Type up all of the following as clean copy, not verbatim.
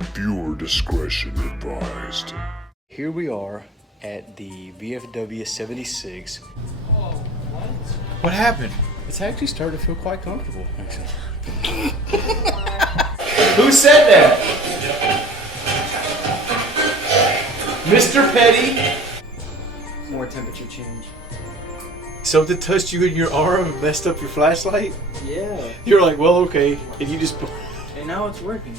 Viewer discretion advised. Here we are at the VFW 76. Oh, what? What happened? It's actually starting to feel quite comfortable, actually. Who said that? Mr. Petty? More temperature change. Something touched you in your arm and messed up your flashlight? Yeah. You're like, well, okay. And you just... And now it's working.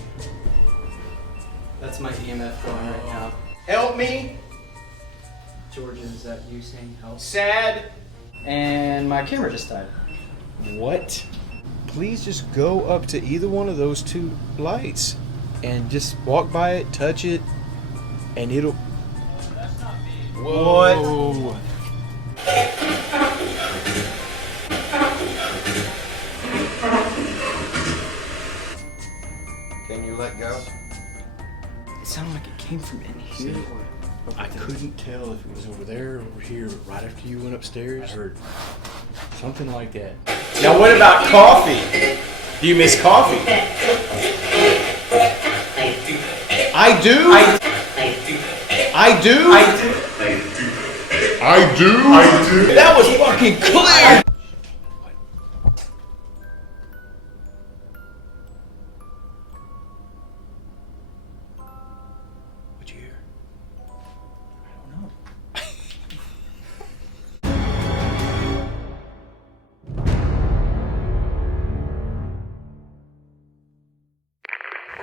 That's my EMF going right now. Help me! Georgia, is that you saying help? Sad! And my camera just died. What? Please just go up to either one of those two lights and just walk by it, touch it, and it'll... That's not me. Whoa! Can you let go? It sounded like it came from in here. I couldn't tell if it was over there or over here, but right after you went upstairs, I heard something like that. Now what about coffee? Do you miss coffee? I do? I do? That was fucking clear! What'd you hear? I don't know.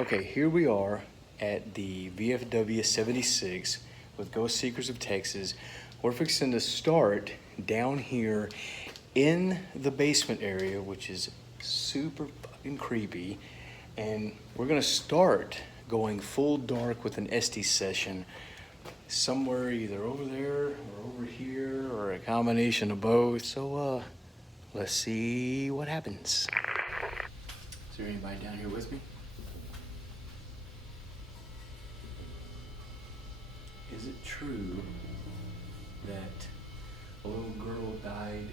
Okay, here we are at the VFW 76 with Ghost Seekers of Texas. We're fixing to start down here in the basement area, which is super fucking creepy. And we're gonna start going full dark with an SD session somewhere either over there or over here or a combination of both. So let's see what happens. Is there anybody down here with me? Is it true that a little girl died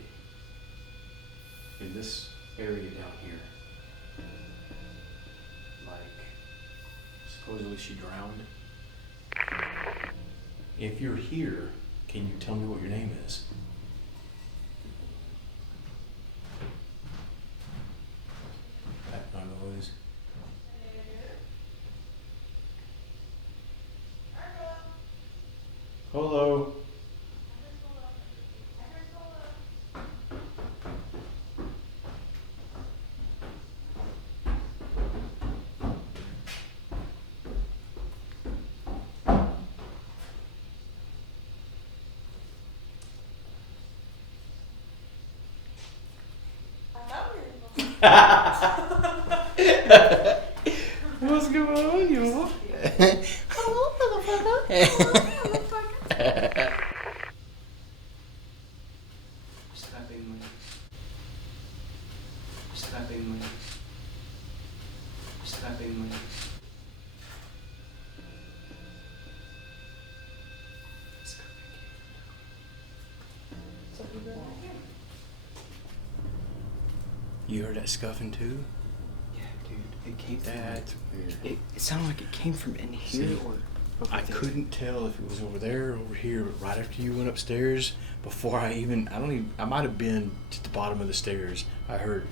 in this area down here? Like, supposedly she drowned? If you're here, can you tell me what your name is? Background noise. Hello. What's going on, y'all? Hello, motherfucker. Hello, motherfucker. Snapping noises. Snapping noises. Snapping noises. You heard that scuffing too? Yeah, dude. It came from That's weird. It sounded like it came from in here See, or over I there. couldn't tell if it was over there or over here, but right after you went upstairs, before I might have been to the bottom of the stairs, I heard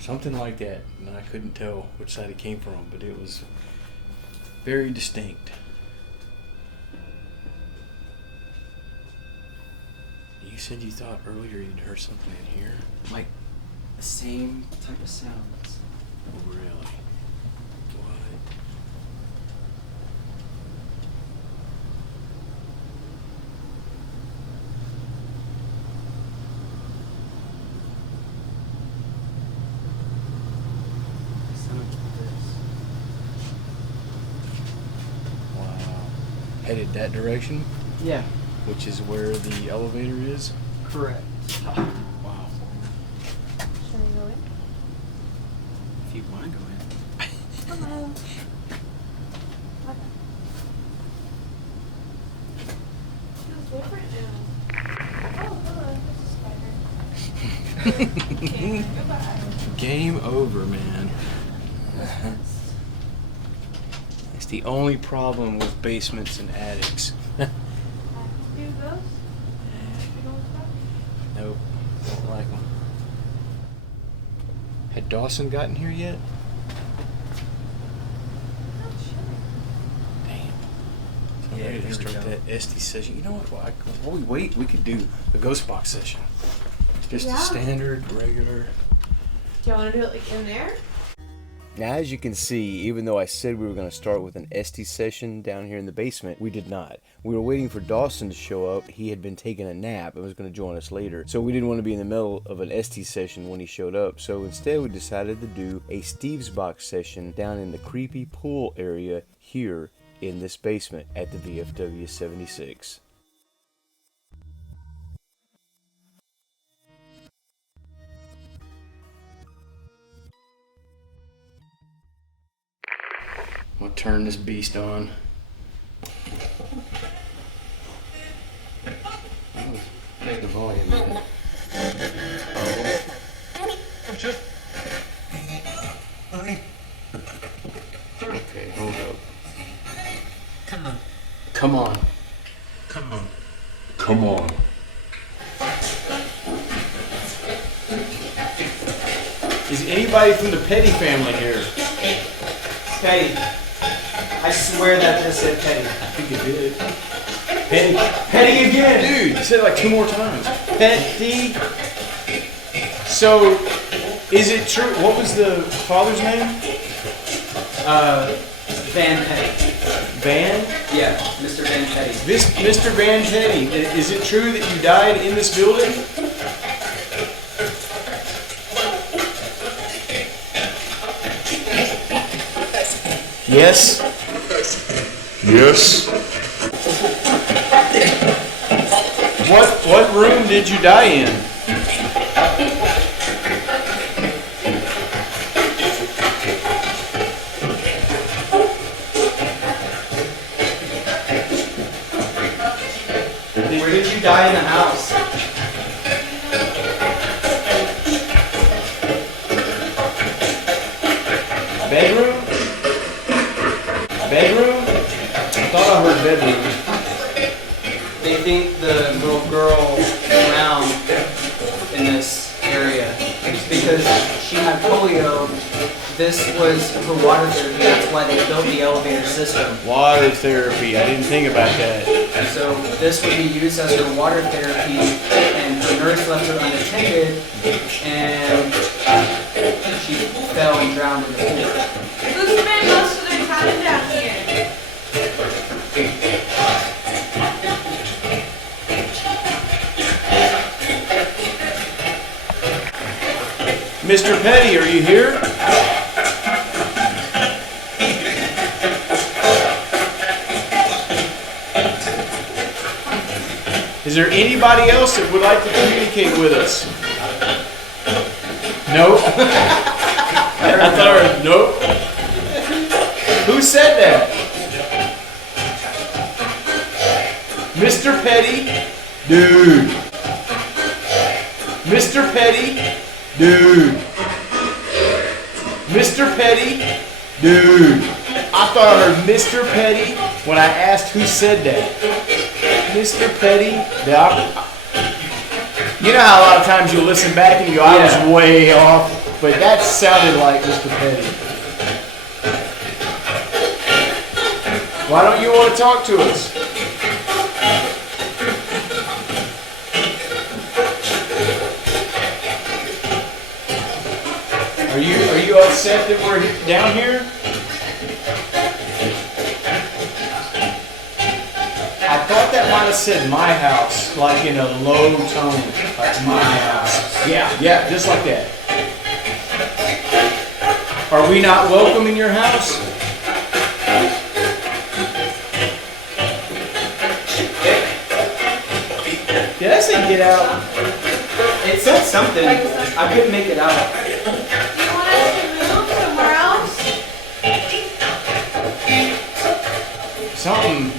something like that, and I couldn't tell which side it came from, but it was very distinct. You said you thought earlier you'd heard something in here? Like the same type of sounds. Really? What? It sounded like this. Wow. Headed that direction, Yeah, which is where the elevator is? correct. Wow. Should I go in? If you want to go in. Hello. What? Feels different now. Oh, hello. There's a spider. Okay, goodbye. Game over, man. It's the only problem with basements and attics. Do ghosts? You don't stop? Nope, don't like them. Had Dawson gotten here yet? Oh, shit. Damn. So I'm Yeah, ready to here we start go. that SD session. You know what? While we wait, we could do a ghost box session. Just a Yeah. standard, regular. Do you want to do it like in there? Now, as you can see, even though I said we were going to start with an SD session down here in the basement, we did not. We were waiting for Dawson to show up. He had been taking a nap and was going to join us later. So we didn't want to be in the middle of an SD session when he showed up. So instead we decided to do a Steve's Box session down in the creepy pool area here in this basement at the VFW 76. I'm gonna turn this beast on. Make the volume. Man. Okay, hold up. Come on. Come on. Is anybody from the Petty family here? Petty. I swear that just said Petty. I think it did. Petty. Petty again! Dude, you said it like 2 more times. Petty. So, is it true? What was the father's name? Van Petty. Van? Yeah, Mr. Van Petty. This Mr. Van Petty. Is it true that you died in this building? Yes. Yes. What room did you die in? Where did you die in the house? Bedroom? Bedroom? I thought I heard bedroom. They think the little girl drowned in this area because she had polio. This was her water therapy. That's why they built the elevator system. Water therapy. I didn't think about that. And so this would be used as her water therapy, and her nurse left her unattended, and she fell and drowned in the pool. Who spent most of their time down here? Mr. Petty, are you here? Is there anybody else that would like to communicate with us? Nope. I thought I heard nope. Who said that? Mr. Petty? Dude. Mr. Petty? Dude. Mr. Petty? Dude. I thought I heard Mr. Petty when I asked who said that. Mr. Petty? You know how a lot of times you listen back and you go, I was way off, but that sounded like Mr. Petty. Why don't you want to talk to us? Are you upset that we're down here? I thought that might have said my house, like in a low tone, like my house. Yeah, just like that. Are we not welcome in your house? Did I say get out? It said something. I couldn't make it out. You want us to move somewhere else? Something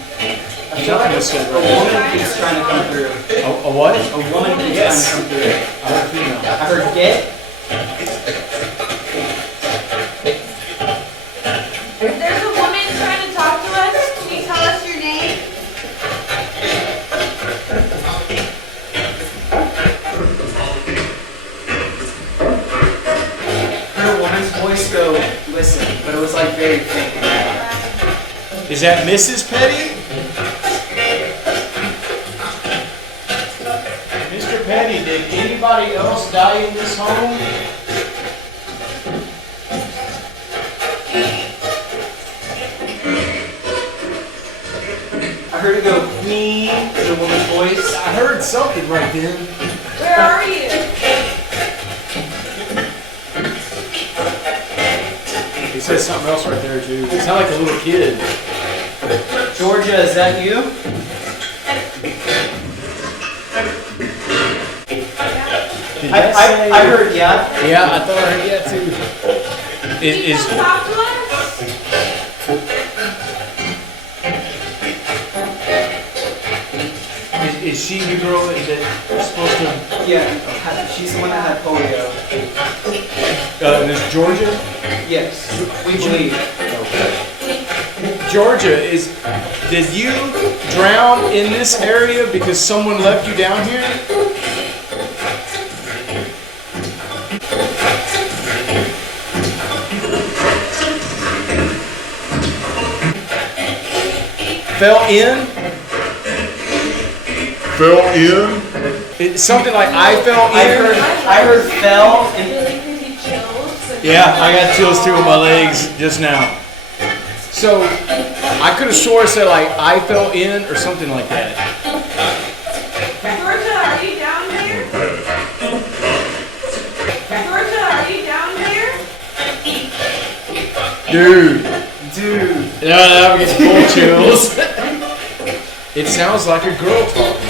I feel like said a woman is trying to come through. A what? A woman is Yes. trying to come through. I heard female. I heard get. There's a woman trying to talk Is that Mrs. Petty? Mr. Petty, did anybody else die in this home? I heard it go me in a woman's voice. I heard something right then. Where are you? He said something else right there too. It sounded like a little kid. Georgia, is that you? Did that say? I heard yeah. Yeah, I thought I heard yeah too. Can you Is come talk to us? is she the girl that was supposed to? Yeah, she's the one that had polio. Is Georgia? Yes, we believe. Georgia, did you drown in this area because someone left you down here? Fell in? Fell in? It's something like I fell in? I heard fell and Really crazy chills. Yeah, I got chills too on my legs just now. So, I could have swore it said like I fell in or something like that. Georgia, are you down here? Georgia, are you down here? Dude. Yeah, I'm getting full chills. It sounds like a girl talking.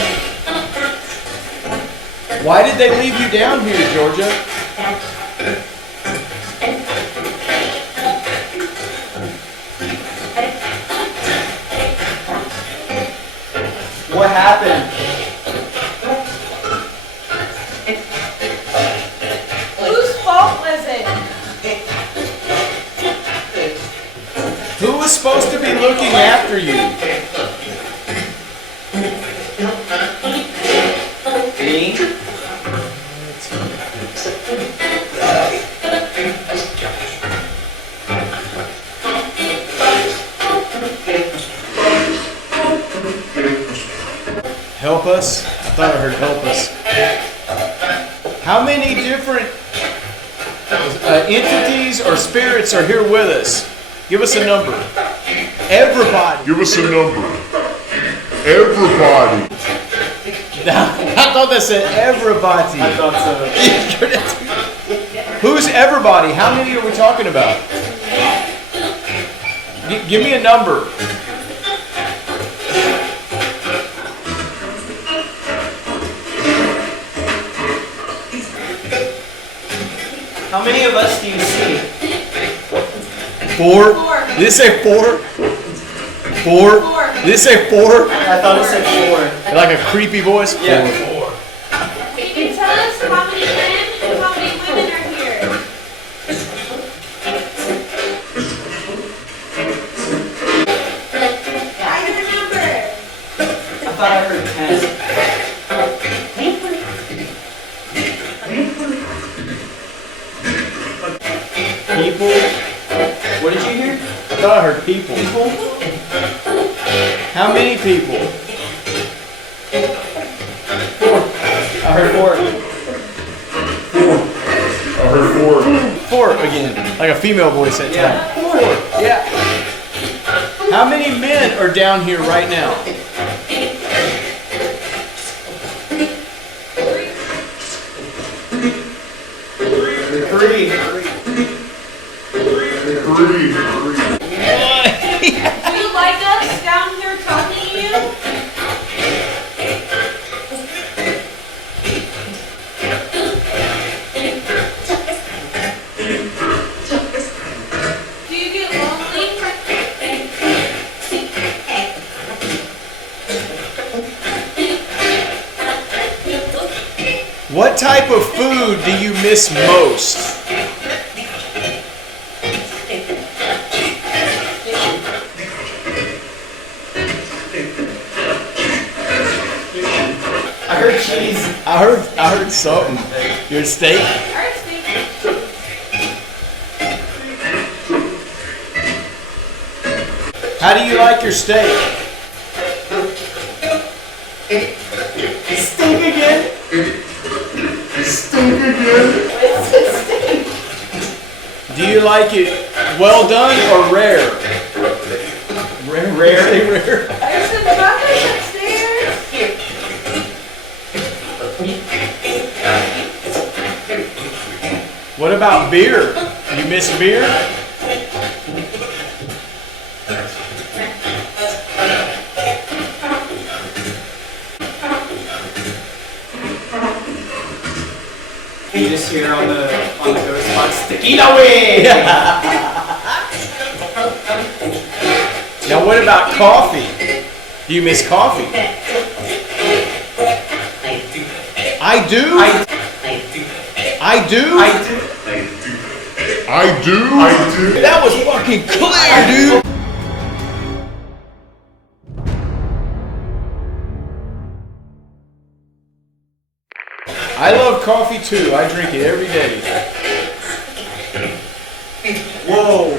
Why did they leave you down here, Georgia? what happened? Whose fault was it? Who was supposed to be looking after you? Me? Help us? I thought I heard help us. How many different entities or spirits are here with us? Give us a number. Everybody. Give us a number. Everybody. I thought that said everybody. I thought so. Who's everybody? How many are we talking about? Give me a number. How many of us do you see? 4? Four. Did it say 4? 4? Four. Did it say 4? I thought it said 4. Like a creepy voice? Yeah. 4. Can you tell us how many men and how many women are here? I heard a number. I thought I heard 10. People? What did you hear? I thought I heard people. How many people? 4. I heard 4. I heard 4. 4 again. Like a female voice that Yeah. time. 4. Yeah. How many men are down here right now? 3. 3. Do you like us down here talking to you? Do you get lonely? What type of food do you miss most? I heard cheese. I heard something. Your steak? Alright, Steve. How do you like your steak? Steak again? Stink again. Do you like it well done or rare? Rare. There's some buckets upstairs. What about beer? You miss beer? You just hear on the ghost box, tequila way! Now what about coffee? Do you miss coffee? I do? I do? I do. That was fucking clear, dude! I love coffee too. I drink it every day. Whoa.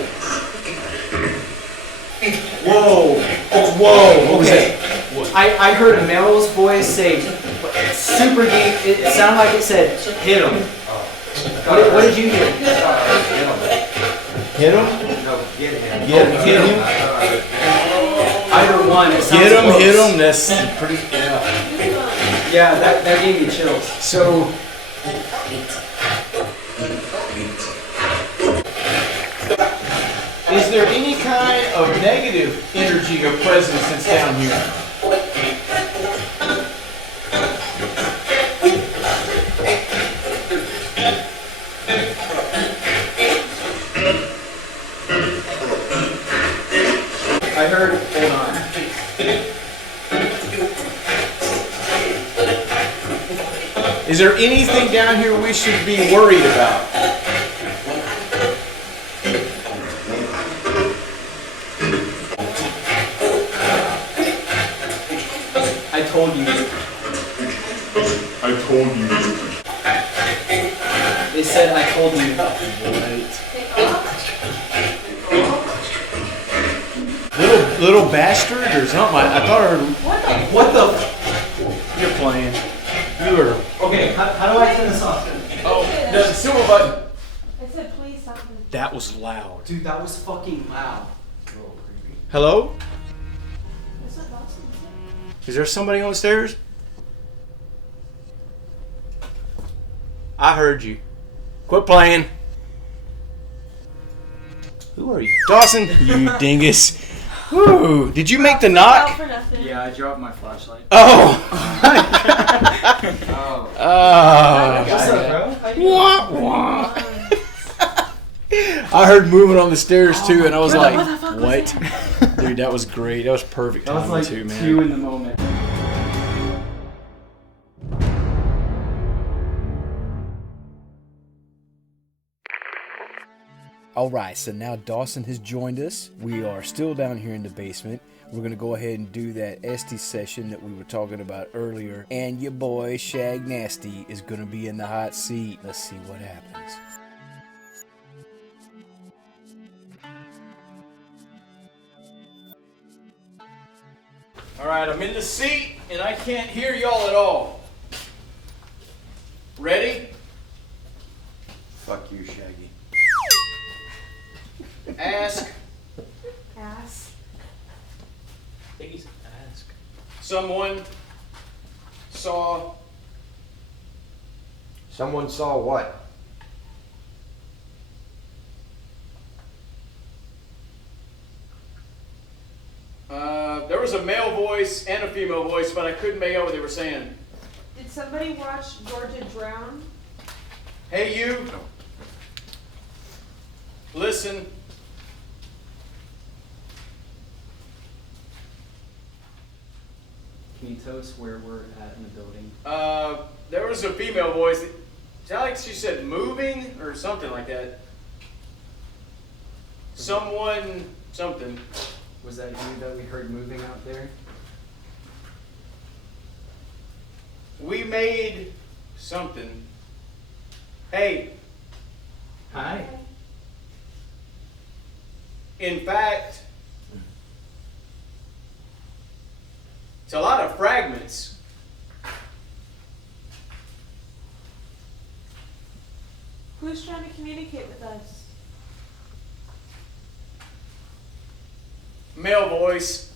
Whoa. Oh, whoa. Okay. I heard a male's voice say, super deep, it sounded like it said, hit him. What did you hear? Hit him? No, get him. Hit him? Either one. It sounds Hit him, close. hit him. That's pretty, yeah. Yeah, that gave me chills. So, is there any kind of negative energy or presence that's down here? I heard, hold on. Is there anything down here we should be worried about? I told you. I told you. They said I told you. Little bastard or something? I thought I heard. What the? You're playing. You were. Okay, how do I turn this off? Oh, the silver button. I said please stop it. That was loud. Dude, that was fucking loud. Hello? Is that Boston? Is there somebody on the stairs? I heard you. Quit playing. Who are you? Dawson, you dingus. Woo. Did you make the Out knock? for nothing. Yeah, I dropped my flashlight. Oh. Oh. Oh. What's up, bro? How you doing? Wah, wah. I heard moving on the stairs too, and I was like, what the fuck was "What?" Dude, that was great. That was perfect That was timing like too, man. 2 in the moment. All right, so now Dawson has joined us. We are still down here in the basement. We're going to go ahead and do that Esty session that we were talking about earlier. And your boy, Shag Nasty, is going to be in the hot seat. Let's see what happens. All right, I'm in the seat, and I can't hear y'all at all. Ready? Fuck you, Shaggy. Ask. Ass. Please ask. Someone saw. Someone saw what? There was a male voice and a female voice, but I couldn't make out what they were saying. Did somebody watch Georgia drown? Hey, you. Listen. Can you tell us where we're at in the building? There was a female voice. It sounded like she said moving or something like that. Someone, something. Was that you that we heard moving out there? We made something. Hey, Hi. in fact, It's a lot of fragments. Who's trying to communicate with us? Male voice.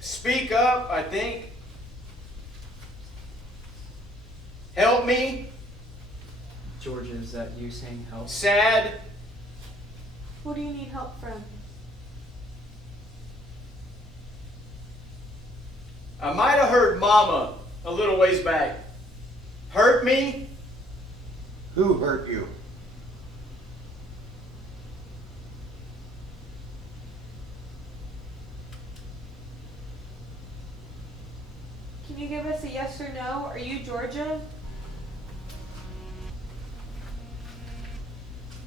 Speak up, I think. Help me. Georgia, is that you saying help? Sad. Who do you need help from? I might have heard Mama a little ways back. Hurt me? Who hurt you? Can you give us a yes or no? Are you Georgia?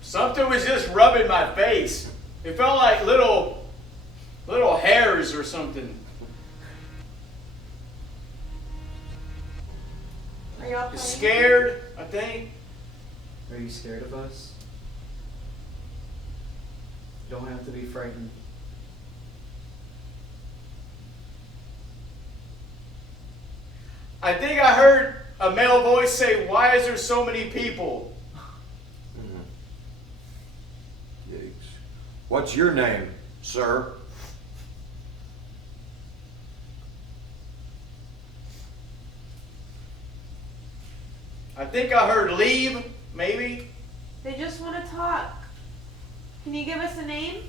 Something was just rubbing my face. It felt like little hairs or something. Are y'all playing? Scared, I think. Are you scared of us? You don't have to be frightened. I think I heard a male voice say, "Why is there so many people?" Yikes. What's your name, sir? I think I heard leave, maybe. They just want to talk. Can you give us a name?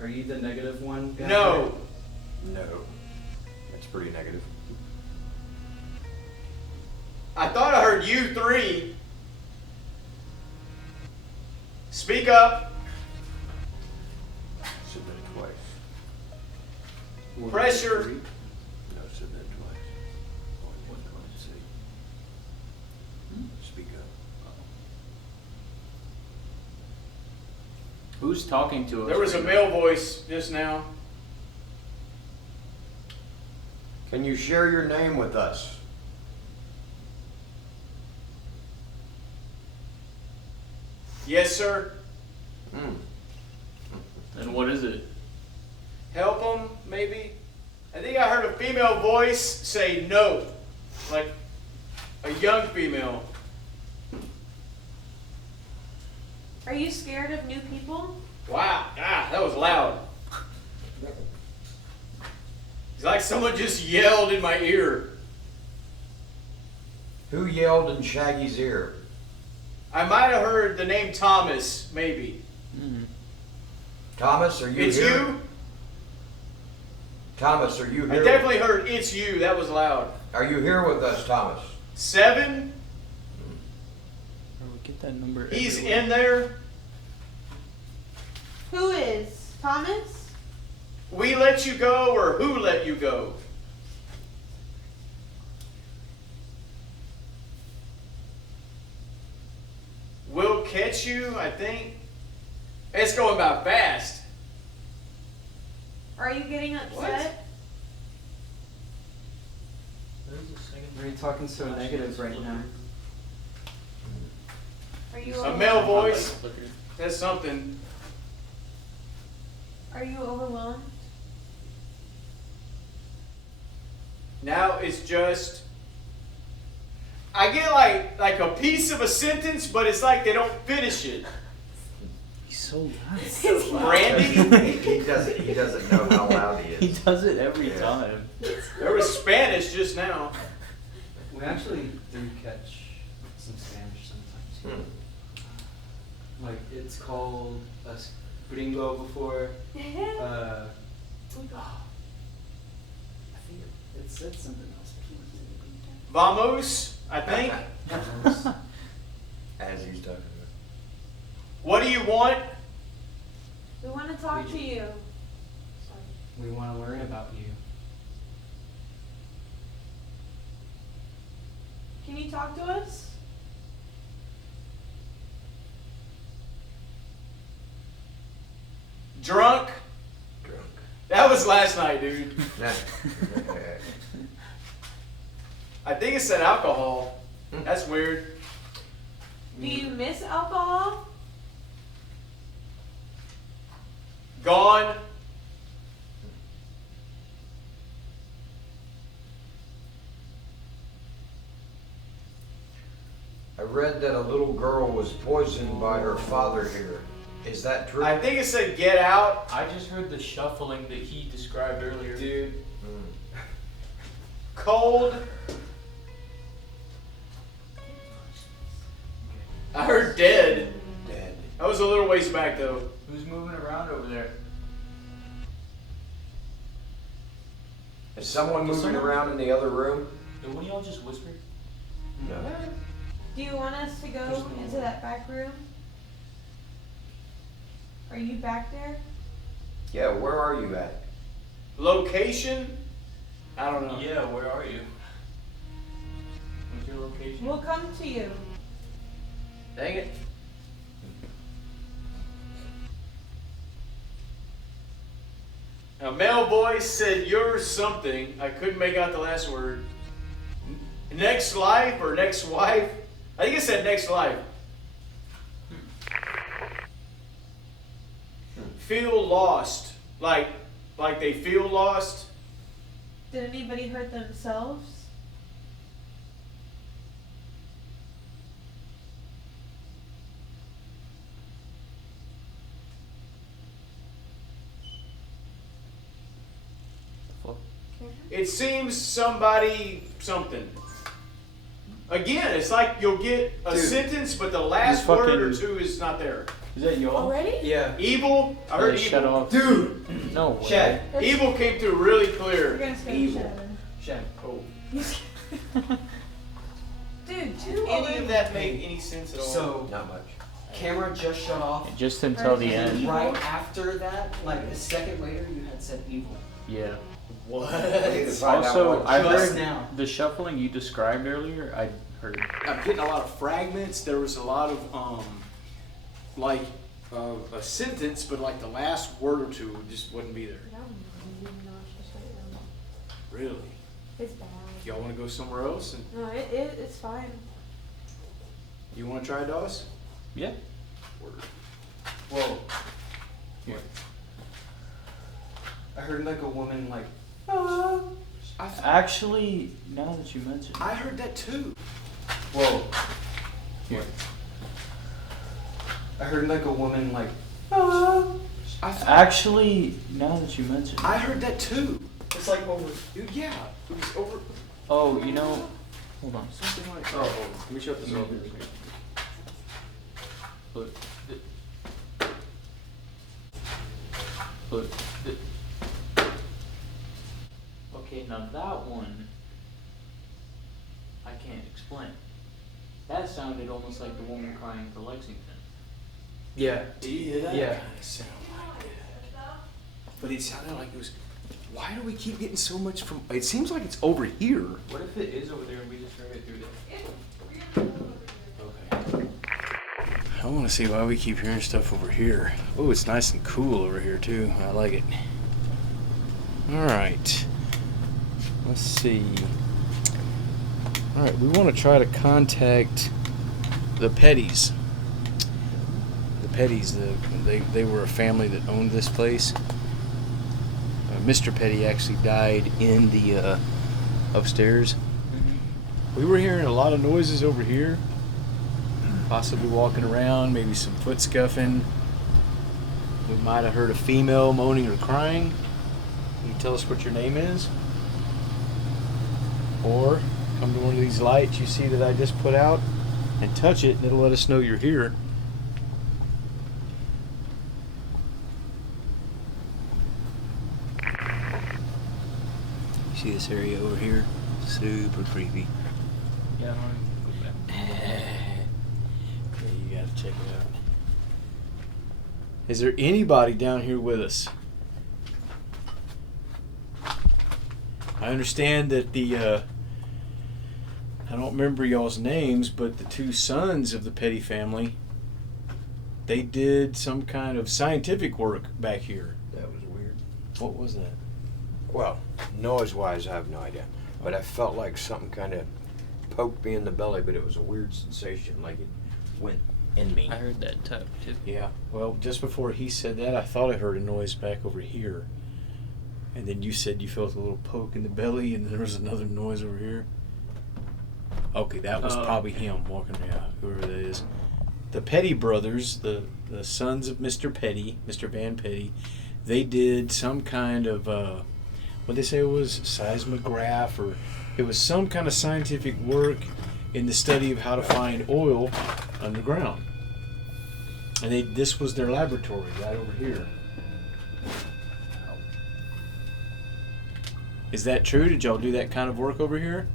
Are you the negative one? Guy? No. No. That's pretty negative. I thought I heard you three. Speak up. Submit it twice. Pressure. No, submit it twice. Only twice. See. Speak up. Who's talking to us? There was a right male voice just now. Can you share your name with us? Yes, sir. Hmm. now? And what is it? Help them, maybe. I think I heard a female voice say no. Like a young female. Are you scared of new people? Wow. Ah, that was loud. It's like someone just yelled in my ear. Who yelled in Shaggy's ear? I might have heard the name Thomas, maybe. Thomas, are you It's here? you? Thomas, are you I here? definitely heard it's you. That was loud. Are you here with us, Thomas? 7? Bro, get that number. He's everywhere. in there. Who is? Thomas? We let you go, or who let you go? We'll catch you, I think. It's going by fast. Are you getting upset? Why are you talking so negative right now? Are you A male voice. That's something. Are you overwhelmed? Now it's just, I get like a piece of a sentence, but it's like they don't finish it. He's so loud. Brandy? he doesn't know how loud he He is. does it every Yeah. time. There was Spanish just now. We actually do catch some Spanish sometimes. Like it's called a gringo before. I think it said something else. Vamos, I think. As he's talking about. What do you want? We want to talk to you. We want to learn about you. Can you talk to us? Drunk? Drunk. That was last night, dude. I think it said alcohol. That's weird. Do you miss alcohol? Gone? read that a little girl was poisoned by her father here. Is that true? I think it said get out. I just heard the shuffling that he described earlier. Dude. Cold. I heard dead. Dead. That was a little ways back though. Who's moving around over there? Is someone moving around in the other room? Did one of y'all just whisper? No. Do you want us to go into that back room? Are you back there? Yeah, where are you at? Location? I don't know. Yeah, where are you? What's your location? We'll come to you. Dang it. A male voice said, "You're something." I couldn't make out the last word. Next life or next wife? I think it said next life. Feel lost. Like they feel lost. Did anybody hurt themselves? It seems somebody something. Again, it's like you'll get a sentence, but the last word or two is not there. Is that y'all? Already? Yeah. Evil. I heard evil. Shut off. Dude! No way. Shad. Evil came through really We're clear. gonna scare Evil. the shit out Shad. Oh. of him. Dude, two Any already. of that make any sense at all? So, Not much. camera just shut off. Just until the And end. right after that, like a second later, you had said evil. Yeah. What? We need to find out Also, what- I Just heard now. the shuffling you described earlier. I heard. I'm getting a lot of fragments. There was a lot of like a sentence, but like the last word or two just wouldn't be there. Really? It's bad. Y'all want to go somewhere else? And No, it's fine. you want to try DOS? Yeah. Word. Whoa. Here. I heard like a woman like. Actually, now that you mention it. I heard that too. Whoa. Here. I heard like a woman like. Actually, now that you mention it. I heard that too. It's like over. Dude, yeah. It was over. Oh, you know. Hold on. Something like. Oh, let me shut this off. Look. Look. Okay, now that one I can't explain. That sounded almost like the woman crying for Lexington. Yeah. Did you hear that? Yeah. Kind of sound like that. But it sounded like it was. Why do we keep getting so much from? It seems like it's over here. What if it is over there and we just heard it through there? Okay. I want to see why we keep hearing stuff over here. Oh, it's nice and cool over here too. I like it. All right. Let's see. All right, we want to try to contact the Petties. The Petties, they were a family that owned this place. Mr. Petty actually died in the upstairs. We were hearing a lot of noises over here. Possibly walking around, maybe some foot scuffing. We might have heard a female moaning or crying. Can you tell us what your name is? Or come to one of these lights you see that I just put out and touch it, and it'll let us know you're here. See this area over here? Super creepy. Yeah, I'm gonna go back. Yeah, you gotta check it out. Is there anybody down here with us? I understand that I don't remember y'all's names, but the two sons of the Petty family, they did some kind of scientific work back here. That was weird. What was that? Well, noise-wise, I have no idea. But I felt like something kind of poked me in the belly, but it was a weird sensation, like it went in me. I heard that tug too. Yeah, well, just before he said that, I thought I heard a noise back over here. And then you said you felt a little poke in the belly, and there was another noise over here. Okay, that was probably him walking around, whoever that is. The Petty brothers, the sons of Mr. Petty, Mr. Van Petty, they did some kind of, what they say it was, seismograph, or it was some kind of scientific work in the study of how to find oil underground. And this was their laboratory right over here. Is that true? Did y'all do that kind of work over here?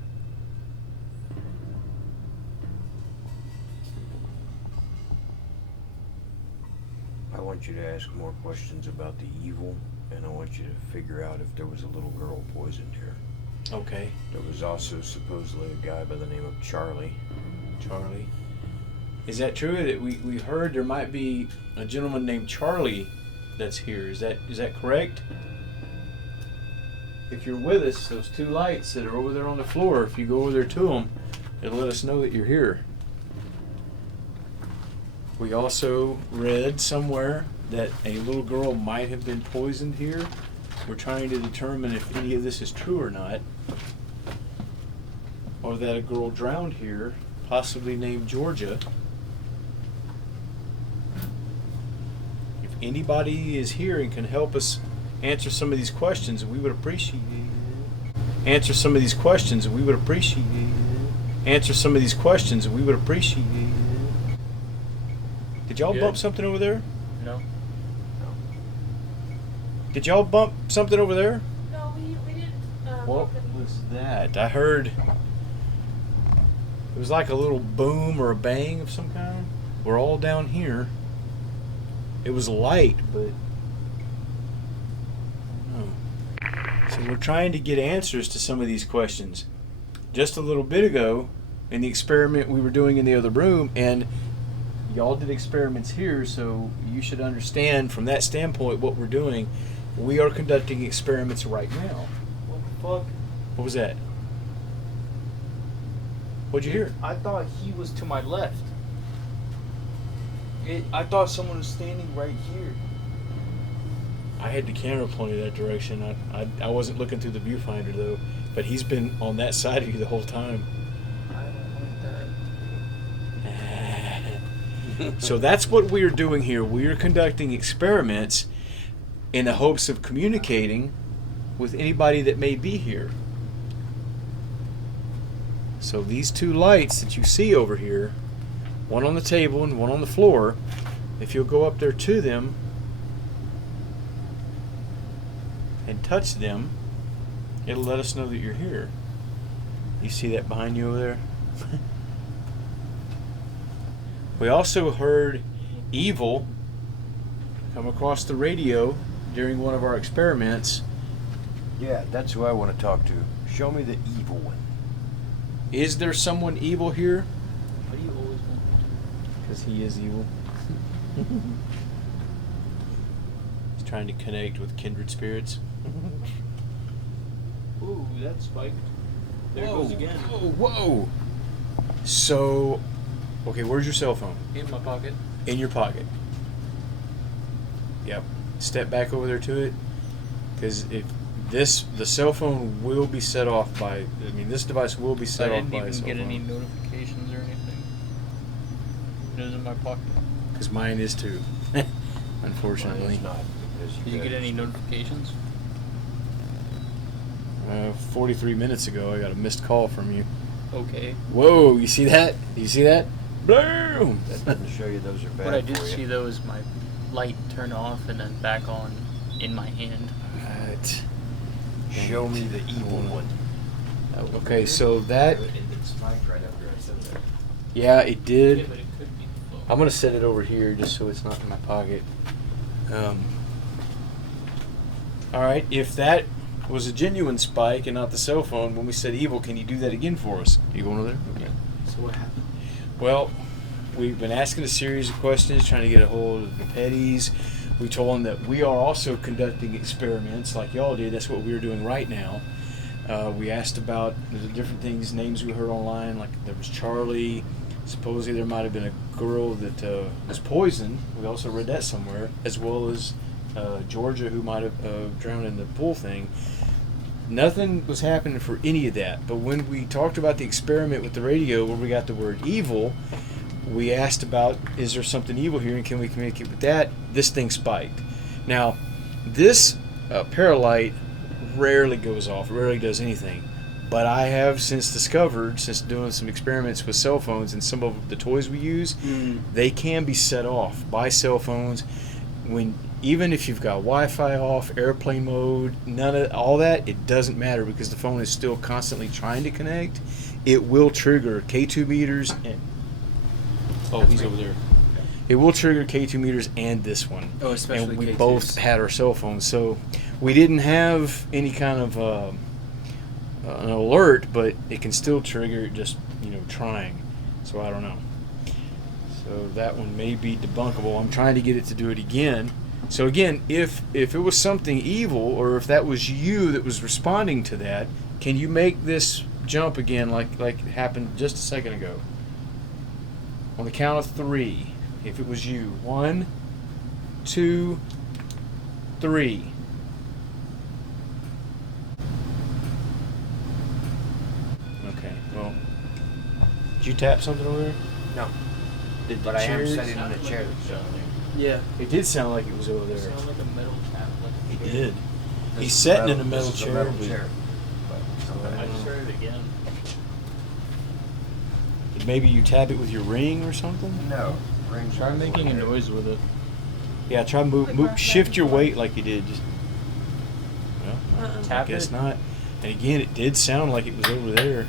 I want you to ask more questions about the evil, and I want you to figure out if there was a little girl poisoned here. Okay, There was also supposedly a guy by the name of Charlie. Charlie. Is that true that we heard there might be a gentleman named Charlie that's here? Is that correct? If you're with us, those two lights that are over there on the floor, if you go over there to them, it'll let us know that you're here. We also read somewhere that a little girl might have been poisoned here. We're trying to determine if any of this is true or not. Or that a girl drowned here, possibly named Georgia. If anybody is here and can help us answer some of these questions, we would appreciate it. Answer some of these questions, we would appreciate it. Answer some of these questions, we would appreciate it. Did y'all bump something over there? No. Did y'all bump something over there? No, we didn't. What was that? I heard it was like a little boom or a bang of some kind. We're all down here. It was light, but I don't know. So we're trying to get answers to some of these questions. Just a little bit ago, in the experiment we were doing in the other room, and y'all did experiments here, so you should understand from that standpoint what we're doing. We are conducting experiments right now. What the fuck? What was that? What'd you hear? I thought he was to my left. I thought someone was standing right here. I had the camera pointed that direction. I wasn't looking through the viewfinder though, but he's been on that side of you the whole time. I don't like that. So that's what we are doing here. We are conducting experiments in the hopes of communicating with anybody that may be here. So these two lights that you see over here, one on the table and one on the floor, if you'll go up there to them and touch them, it'll let us know that you're here. You see that behind you over there? We also heard evil come across the radio during one of our experiments. Yeah, that's who I want to talk to. Show me the evil one. Is there someone evil here? Why do you always want to? Because he is evil. He's trying to connect with kindred spirits. Ooh, that spiked. There it goes again. Whoa! So, okay, where's your cell phone? In my pocket. In your pocket. Yep. Step back over there to it, because if the cell phone will be set off by. I mean, this device will be set off by a cell phone. I didn't even get any notifications or anything. It was in my pocket. Because mine is too. Unfortunately. Mine is not, because Did you guys get any are stupid. notifications? 43 minutes ago, I got a missed call from you. Okay. Whoa! You see that? You see that? Boom! That doesn't show you those are bad What I for did you. see though is my light turn off and then back on in my hand. Right. Show me the evil one. Okay, so that. It spiked right after I said that. Yeah, it did. Yeah, but it could be the flow. I'm gonna set it over here just so it's not in my pocket. All right, if that was a genuine spike and not the cell phone, when we said evil, can you do that again for us? You going over there? Okay. So what happened? Well, we've been asking a series of questions, trying to get a hold of the Petties. We told them that we are also conducting experiments like y'all did. That's what we're doing right now. We asked about the different things, names we heard online, like there was Charlie. Supposedly there might have been a girl that was poisoned. We also read that somewhere, as well as Georgia, who might have drowned in the pool thing. Nothing was happening for any of that. But when we talked about the experiment with the radio where we got the word evil, we asked about, is there something evil here and can we communicate with that? This thing spiked. Now, this Para-light rarely goes off, rarely does anything. But I have since discovered, since doing some experiments with cell phones and some of the toys we use, they can be set off by cell phones. Even if you've got Wi-Fi off, airplane mode, none of all that, it doesn't matter because the phone is still constantly trying to connect. It will trigger K2 meters. Oh, he's over there. It will trigger K2 meters and this one. Oh, especially And we K2s. both had our cell phones, so we didn't have any kind of an alert, but it can still trigger it just trying. So I don't know. So that one may be debunkable. I'm trying to get it to do it again. So again, if it was something evil, or if that was you that was responding to that, can you make this jump again like it happened just a second ago? On the count of 3, if it was you. 1, 2, 3. Okay, well, did you tap something over there? No. Did But the I am chairs- sitting in the chair. So. Yeah. It did sound like it was over It there. sounded like a metal tap. Like It did. This He's is sitting in a metal this is chair. metal but- chair. I just heard it again. Maybe you tap it with your ring or something? No. Rings Try are making a over noise with it. Yeah, try move shift your weight like you did. Just well, I Tap guess it. not. And again, it did sound like it was over there,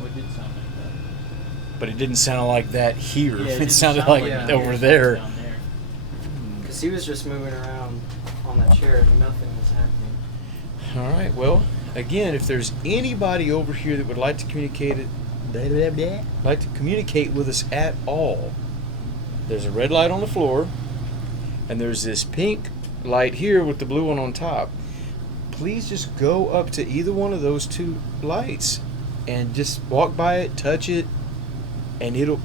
What did sound like that? but it didn't sound like that here. Yeah, it didn't sounded sound like like over it there. down there. Because he was just moving around on that chair and nothing was happening. All right. Well, again, if there's anybody over here that would like to communicate with us at all, there's a red light on the floor, and there's this pink light here with the blue one on top. Please just go up to either one of those two lights and just walk by it, touch it, and it'll.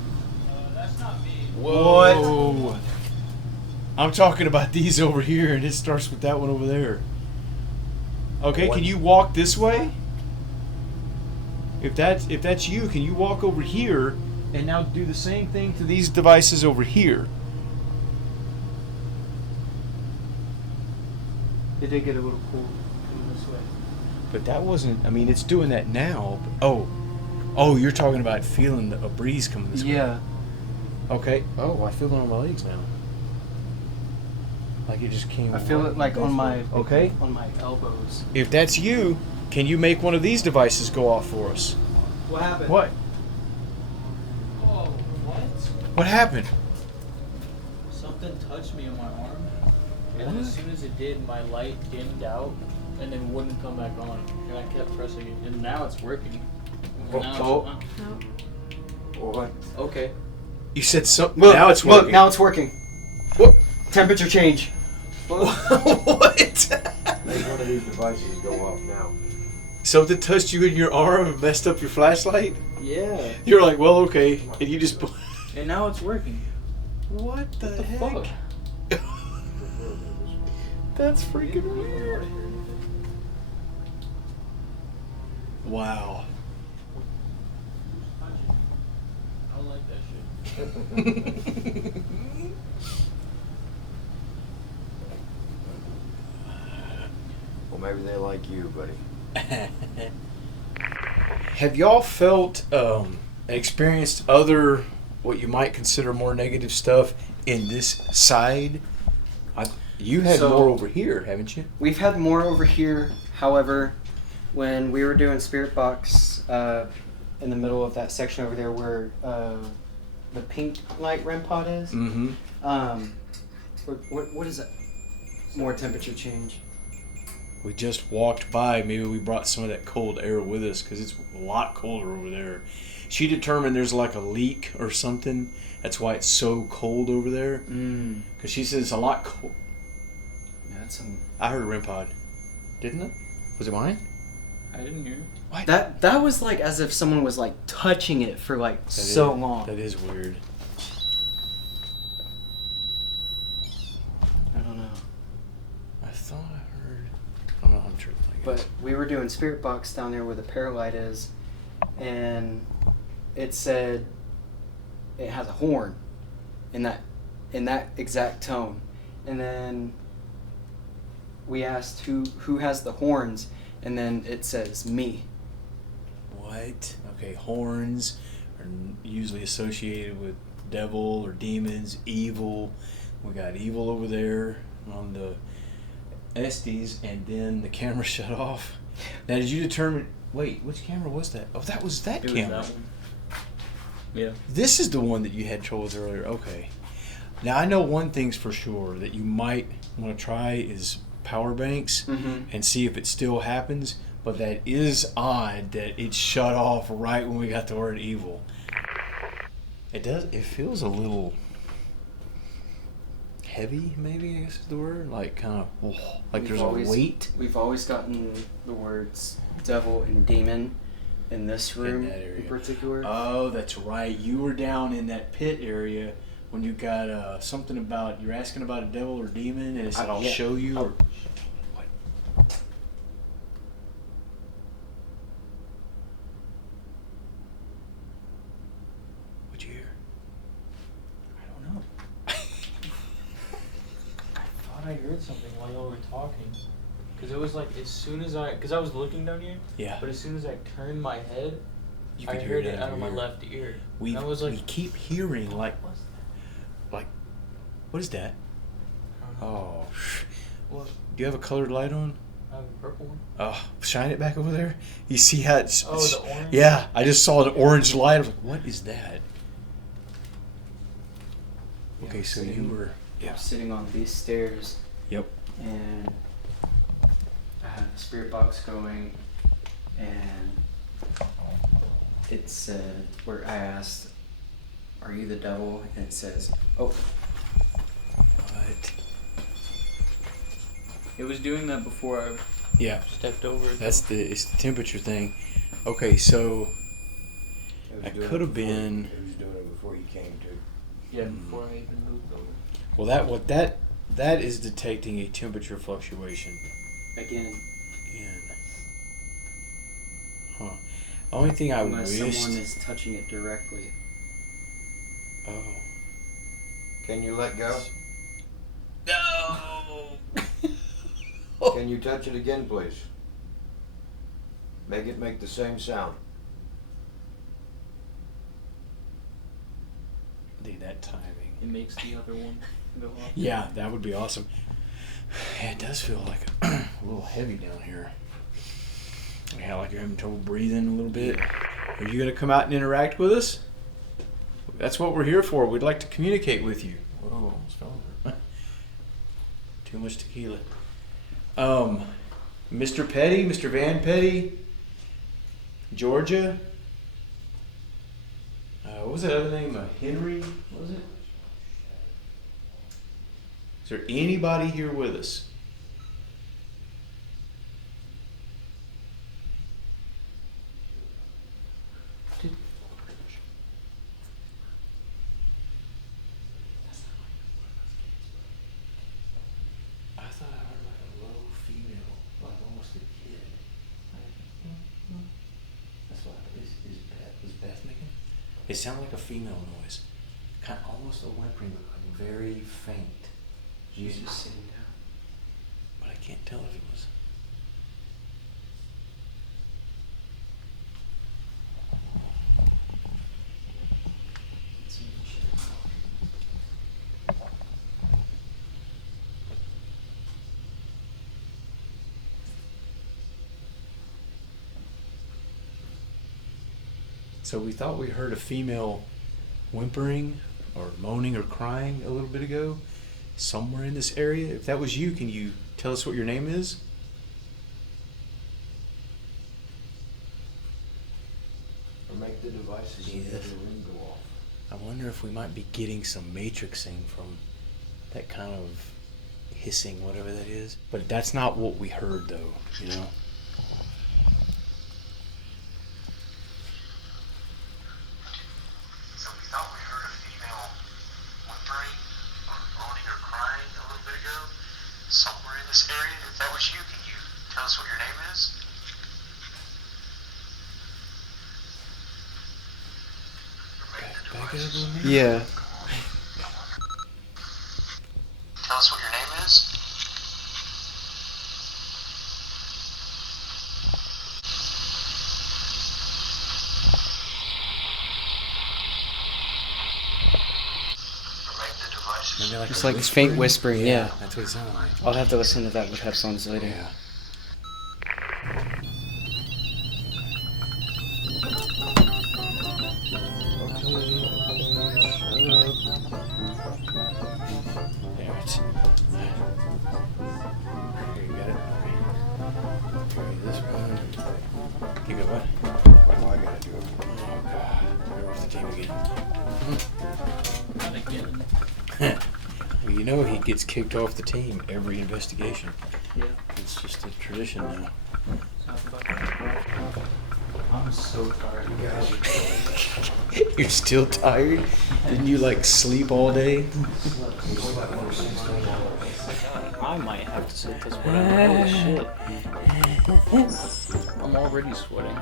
That's not me. Whoa! I'm talking about these over here, and it starts with that one over there. Okay, can you walk this way? If that's you, can you walk over here and now do the same thing to these devices over here? It did get a little cool this way. But that wasn't. I mean, it's doing that now. But, oh, you're talking about feeling a breeze coming this way. Yeah. Okay. Oh, I feel it on my legs now. Like it just came. I feel it like on my Okay. on my elbows. If that's you, can you make one of these devices go off for us? What happened? What? Oh, what? What happened? Something touched me on my arm, and then What? as soon as it did, my light dimmed out, and then wouldn't come back on, and I kept pressing it, and now it's working. Oh, Now oh. it's What? Okay. You said something. Look, Now it's look, working. now it's working. What? Temperature change. What? Make one of these devices go off now. Something touched you in your arm and messed up your flashlight? Yeah, You're like, well, okay. And you just. and now it's working. What the, What the heck? fuck? That's freaking weird. Wow. I don't like that shit. Well, maybe they like you, buddy. Have y'all felt, experienced other, what you might consider more negative stuff in this side? You had So- more over here, haven't you? We've had more over here. However, when we were doing Spirit Box in the middle of that section over there where the pink light REM pod is, Mm-hmm. what is that? More temperature change. We just walked by. Maybe we brought some of that cold air with us because it's a lot colder over there. She determined there's like a leak or something. That's why it's so cold over there. Because she says it's a lot cold. Yeah, that's some. I heard a REM pod. Didn't it? Was it mine? I didn't hear. What? That was like as if someone was like touching it for like so long. That is weird. I don't know. I thought I heard. I'm truth, I guess. But we were doing spirit box down there where the Para-light is, and it said it has a horn in that exact tone. And then we asked who has the horns, and then it says me. What? Okay, horns are usually associated with devil or demons, evil. We got evil over there on the Estes, and then the camera shut off. Now, did you determine? Wait, which camera was that? Oh, that was that camera. Was that one. Yeah. This is the one that you had trouble with earlier. Okay. Now I know one thing's for sure that you might want to try is power banks and see if it still happens. But that is odd that it shut off right when we got the word evil. It does. It feels a little heavy, maybe, I guess is the word. Like kind of like there's a weight. We've always gotten the words devil and demon in this room that area. in particular. Oh, that's right. You were down in that pit area when you got something about, you're asking about a devil or demon, and it said, I'll show you. Or, what? What'd you hear? I don't know. I thought I heard something while y'all were talking. Because it was like, as soon as because I was looking down here, Yeah. but as soon as I turned my head, You I could hear heard it it out of my your ear. left ear. We, And I was like, we keep hearing, like, what was that? like, what is that? I don't know. Oh. What? Do you have a colored light on? I have a purple one. Oh, shine it back over there. You see how it's... Oh, the orange? Yeah, I just saw an orange light. I was like, what is that? Okay, so you were... I'm sitting on these stairs, Yep. and I had the spirit box going, and it said, where I asked, are you the devil? And it says, oh, What? It was doing that before I Yeah, stepped over it. it's the temperature thing. Okay, so It was That doing could it have before- been- It was doing it before you came to. Yeah, before I even moved over. well, that is detecting a temperature fluctuation. again, Again. Huh. The only thing I unless wished... someone is touching it directly. Oh. Can you let go? No! Can you touch it again, please? Make it make the same sound. Dude, that timing. It makes the other one go off. Yeah, that would be awesome. Yeah, it does feel like a little heavy down here. Yeah, like you're having trouble breathing a little bit. Are you going to come out and interact with us? That's what we're here for. We'd like to communicate with you. Whoa, almost fell over. Too much tequila. Mr. Petty, Mr. Van Petty, Georgia. What was that other name? Henry, was it? Is there anybody here with us? I thought I heard like a low female, like almost a kid. That's what was Beth making? It sounded like a female noise, kind of almost a whimpering, but like very faint. She's just sitting down. But I can't tell if it was. So we thought we heard a female whimpering or moaning or crying a little bit ago, somewhere in this area. If that was you, can you tell us what your name is? Or make the devices in the Yes. other room go off. I wonder if we might be getting some matrixing from that kind of hissing, whatever that is. But that's not what we heard, though, you know? So we thought we heard a female whimpering or moaning or crying a little bit ago, somewhere in this area. If that was you, can you tell us what your Yeah. Tell us what your name is. Remain the devices. Maybe Just a like faint whispering, yeah. That's what it sounded like. I'll have to listen to that with headphones later. Yeah. Damn it. Here, you got it. Okay, this one. You got what? Oh, I gotta do it. Oh god. We're off the team again. Not again. Well, you know he gets kicked off the team every investigation. Yeah. It's just a tradition now. Sounds about right. I'm so tired. You're still tired? Didn't you like sleep all day? I might have to sit this one. Holy shit. I'm already sweating.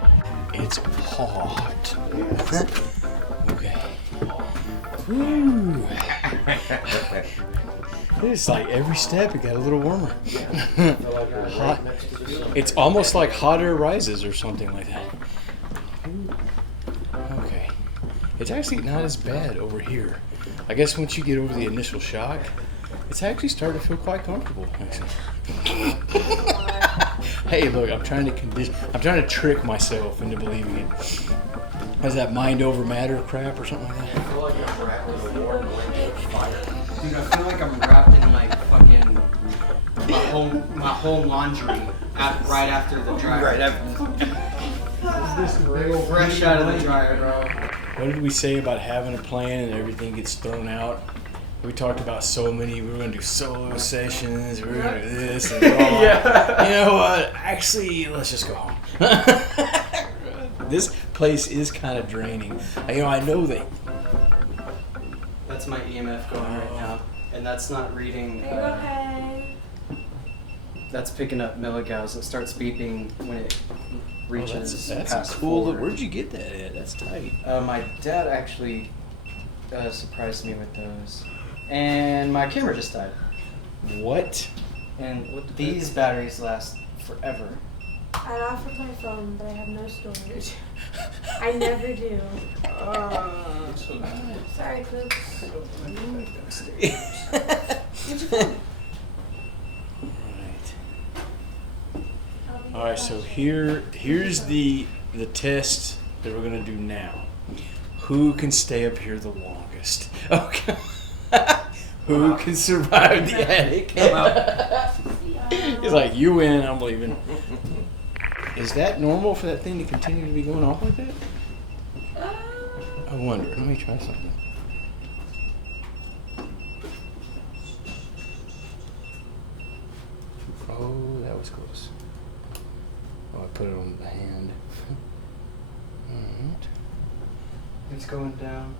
It's hot. Okay. Woo. It's like every step it got a little warmer. Hot. It's almost like hot air rises or something like that. Okay. It's actually not as bad over here. I guess once you get over the initial shock, it's actually starting to feel quite comfortable. Actually. Hey, look, I'm trying to trick myself into believing it. Has that mind over matter crap or something like that? I feel like I'm wrapped in a warm blanket of fire. Dude, I feel like I'm wrapped in like fucking my whole laundry right after the dryer. Right after. Fresh out of the dryer, bro. What did we say about having a plan and everything gets thrown out? We talked about we were going to do solo sessions, we were going to do this and all. Yeah. You know what? Actually, let's just go home. This place is kind of draining. I know that. That's my EMF going right now, and that's not reading. Okay. That's picking up milligauss. It starts beeping when it reaches That's past cool. 4. Where'd you get that at? That's tight. My dad actually surprised me with those, and my camera just died. What? And these batteries last forever. I'd offered my phone, but I have no storage. I never do. Sorry, Coops. All right, so here's the test that we're gonna do now. Who can stay up here the longest? Okay. Who can survive the attic? He's like, you win, I'm leaving. Is that normal for that thing to continue to be going off like that? I wonder. Let me try something. Oh, that was close. Oh, I put it on the hand. Alright. It's going down.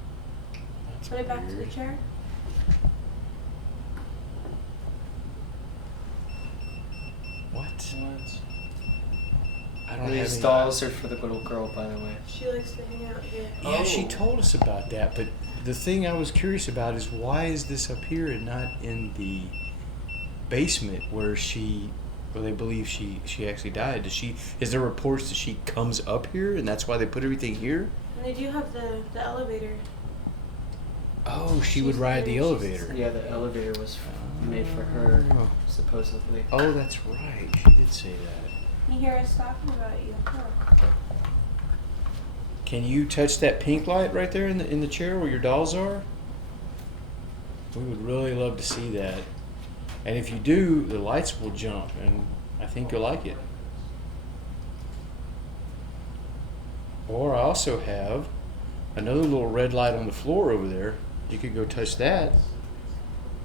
That's Put it back to the weird. chair. What? I don't have These any- dolls are for the little girl, by the way. She likes to hang out here. Yeah, she told us about that, but the thing I was curious about is why is this up here and not in the basement where they believe she actually died? Is there reports that she comes up here and that's why they put everything here? And they do have the elevator. Oh, she would ride the elevator. Yeah, the elevator was made for her, Oh. supposedly. Oh, that's right. She did say that. You hear us talking about you. Huh? Can you touch that pink light right there in the chair where your dolls are? We would really love to see that. And if you do, the lights will jump, and I think you'll like it. Or I also have another little red light on the floor over there. You could go touch that.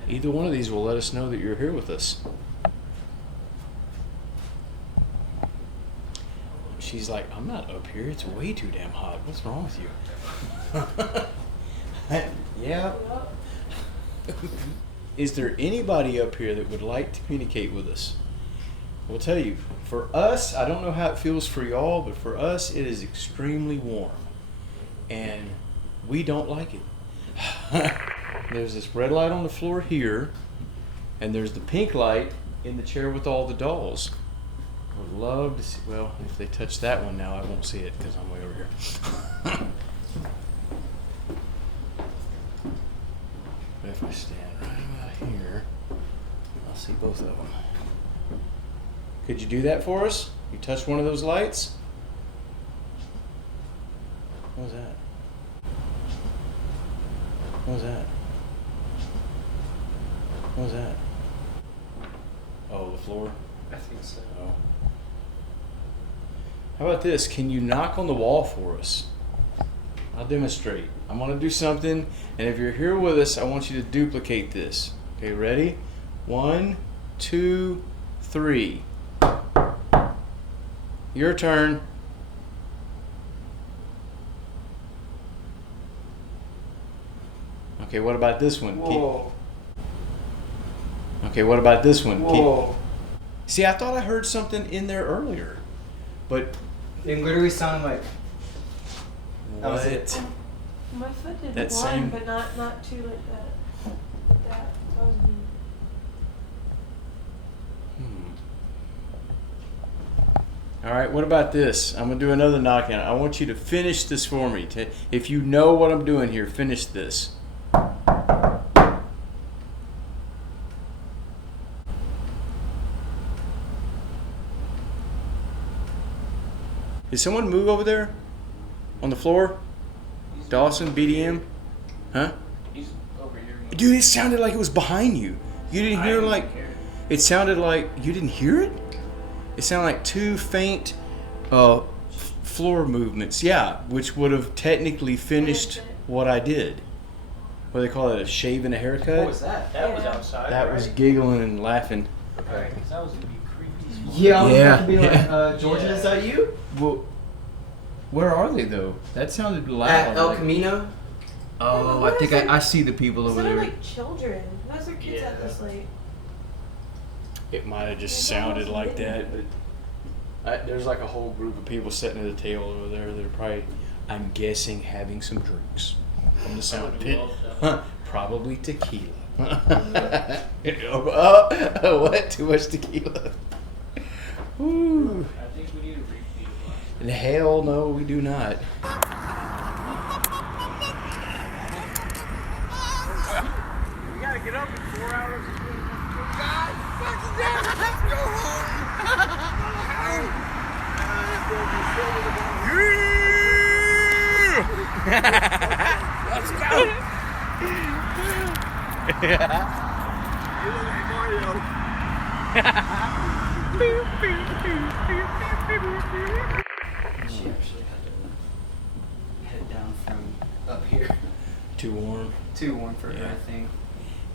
Either one of these will let us know that you're here with us. She's like, I'm not up here. It's way too damn hot. What's wrong with you? Yeah. Is there anybody up here that would like to communicate with us? We'll tell you, for us, I don't know how it feels for y'all, but for us, it is extremely warm. And we don't like it. There's this red light on the floor here, and there's the pink light in the chair with all the dolls. I would love to see, well, if they touch that one now, I won't see it because I'm way over here. But if I stand right about here, I'll see both of them. Could you do that for us? You touch one of those lights? What was that? What was that? What was that? Oh, the floor? I think so. Oh. How about this? Can you knock on the wall for us? I'll demonstrate. I'm going to do something, and if you're here with us, I want you to duplicate this. Okay, ready? 1, 2, 3. Your turn. Okay, what about this one? Whoa. Okay, what about this one? Whoa. See, I thought I heard something in there earlier, but It literally sounded like. That was what? it. My foot did That one, same- but not two like that. Like that. That was me. All right, what about this? I'm gonna do another knockout. I want you to finish this for me. If you know what I'm doing here, finish this. Did someone move over there? On the floor? Dawson, BDM? Huh? He's over here. Dude, it sounded like it was behind you. You didn't hear like... It sounded like... You didn't hear it? It sounded like two faint floor movements. Yeah, which would have technically finished what I did. What do they call it? A shave and a haircut? What was that? That was outside. That was giggling and laughing. Right, 'cause that was gonna be creepy as fuck. Yeah, I was Yeah, about to be like, yeah. Georgia, Yeah. is that you? Well, where are they though? That sounded loud. At El like- Camino? Oh, What I think is it? I see the people It over sounded there. like children. Those are kids at this late. It might have just It sounded almost like did. that, but there's like a whole group of people sitting at a table over there. They're probably, I'm guessing, having some drinks from the sound of it. Probably tequila. What? Too much tequila? Woo. I think we need a repeat of And hell no, we do not. We gotta get up in 4 hours. God, fucking damn it, let's go home. Let's go. You look like Mario. She actually had to head down from up here. Too warm. Too warm for her, Yeah. I think.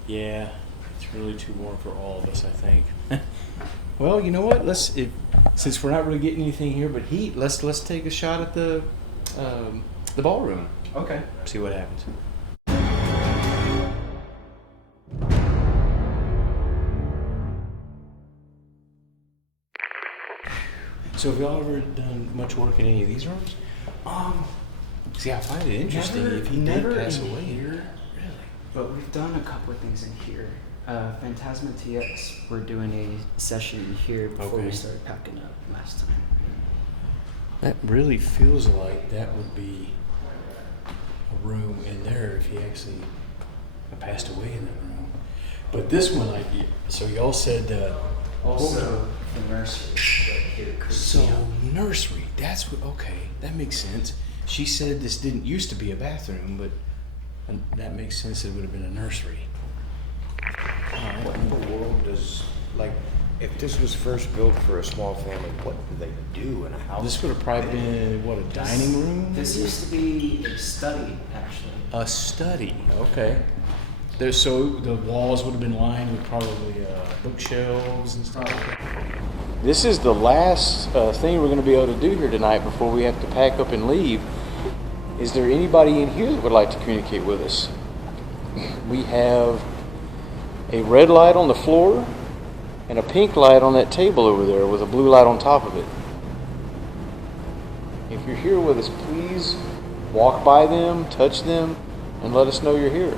Yeah, it's really too warm for all of us, I think. Well, you know what? Since we're not really getting anything here but heat, let's take a shot at the ballroom. Okay. See what happens. So have y'all ever done much work in any of these rooms? See, I find it interesting if he did pass in away. here, really. But we've done a couple of things in here. Phantasma TX, we're doing a session in here before we Okay. started packing up last time. That really feels like that would be a room in there if he actually passed away in that room. But this one, so y'all said, Also, the nursery, right here, could so be up. nursery, that's what, okay, that makes sense. She said this didn't used to be a bathroom, but that makes sense, it would have been a nursery. What in the world does, like, if this was first built for a small family, what do they do in a house? This would have probably been, what, a dining room? This used to be a study, actually. A study, okay. So the walls would have been lined with probably bookshelves and stuff like that. This is the last thing we're going to be able to do here tonight before we have to pack up and leave. Is there anybody in here that would like to communicate with us? We have a red light on the floor and a pink light on that table over there with a blue light on top of it. If you're here with us, please walk by them, touch them, and let us know you're here.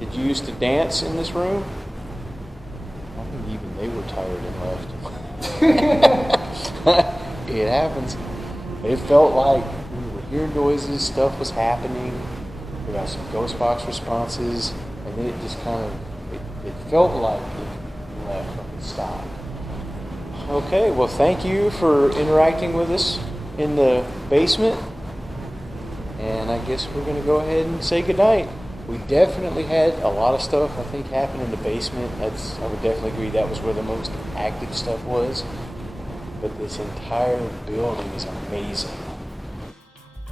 Did you used to dance in this room? I think even they were tired and left. It happens. It felt like we were hearing noises, stuff was happening. We got some ghost box responses, and then it just kind of, it felt like it left, like it stopped. Okay, well, thank you for interacting with us in the basement. And I guess we're going to go ahead and say goodnight. We definitely had a lot of stuff, I think, happen in the basement. I would definitely agree that was where the most active stuff was. But this entire building is amazing.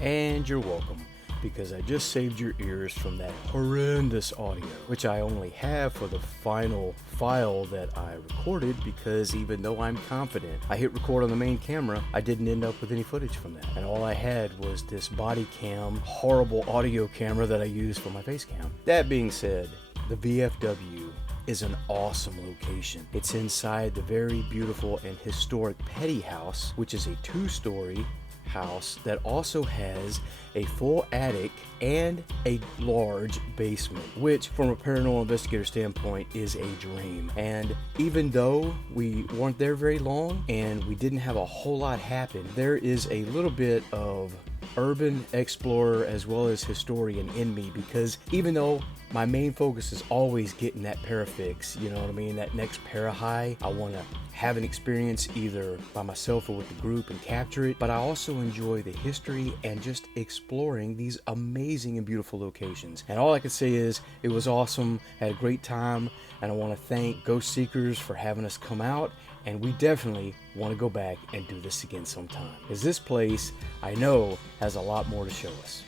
And you're welcome, because I just saved your ears from that horrendous audio, which I only have for the final file that I recorded, because even though I'm confident I hit record on the main camera, I didn't end up with any footage from that. And all I had was this body cam, horrible audio camera that I used for my face cam. That being said, the VFW is an awesome location. It's inside the very beautiful and historic Petty House, which is a 2-story house that also has a full attic and a large basement, which from a paranormal investigator standpoint is a dream. And even though we weren't there very long and we didn't have a whole lot happen, there is a little bit of urban explorer as well as historian in me, because even though my main focus is always getting that parafix, you know what I mean, that next para-high, I want to have an experience either by myself or with the group and capture it, but I also enjoy the history and just exploring these amazing and beautiful locations. And all I can say is it was awesome, had a great time, and I want to thank Ghost Seekers for having us come out, and we definitely want to go back and do this again sometime, because this place I know has a lot more to show us.